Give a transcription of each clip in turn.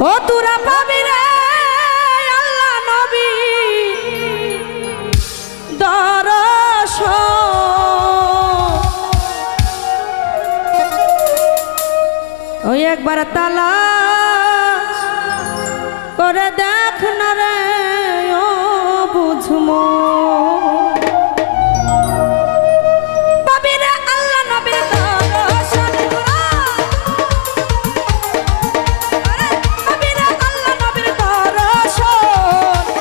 ও তোরা পাবি রে আল্লাহ নবী দরস ওই একবার তালাশ করে দেখ না রে ও বুঝমো পাবি রে আল্লাহ নবীর দরস পাবি রে আল্লাহ নবীর দরস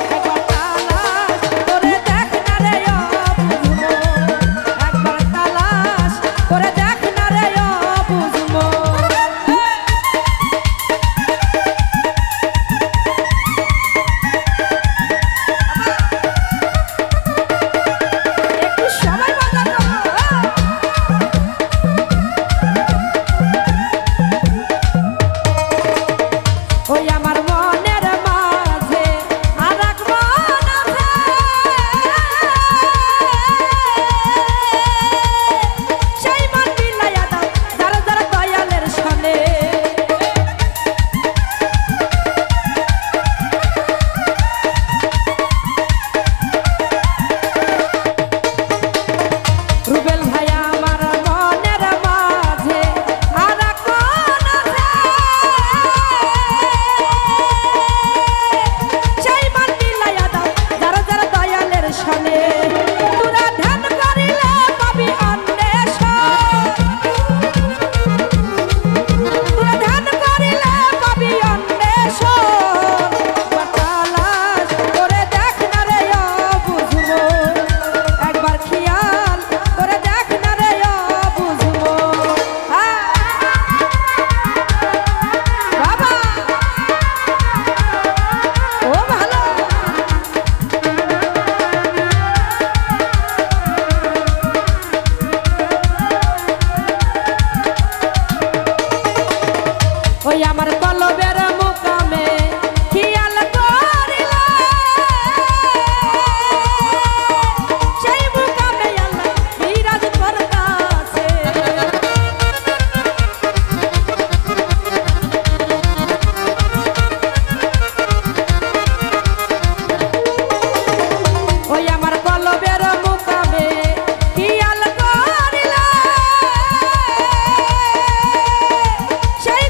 একবার তালাশ করে দেখ না রে ও বুঝমো একবার তালাশ করে দেখ না রে ও বুঝমো আমার কলবের মুকামে খেয়াল করিলে সেই মুকামে আল্লাহ বিরাজ করতাছে ওই আমার কলবের মুকামে খেয়াল করিলে সেই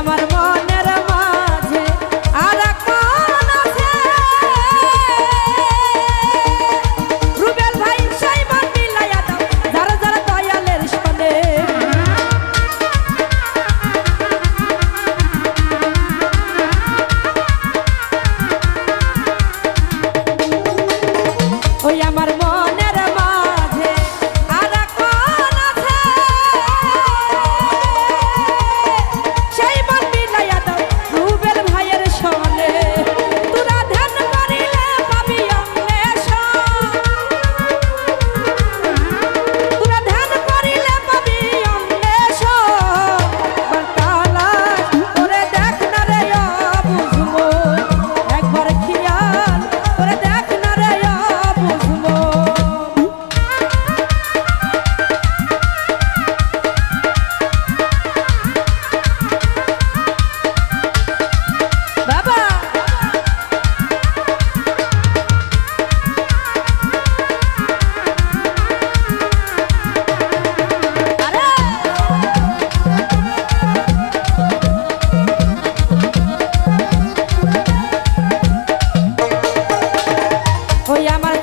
আমার মনের মাঝে আর কোন আছে রুবেল ভাই সেই মন মিলাইয়া দাও যারা যারা দয়ালের সনে ওই আমার মনের মাঝে আর কোন আছে ওই আমার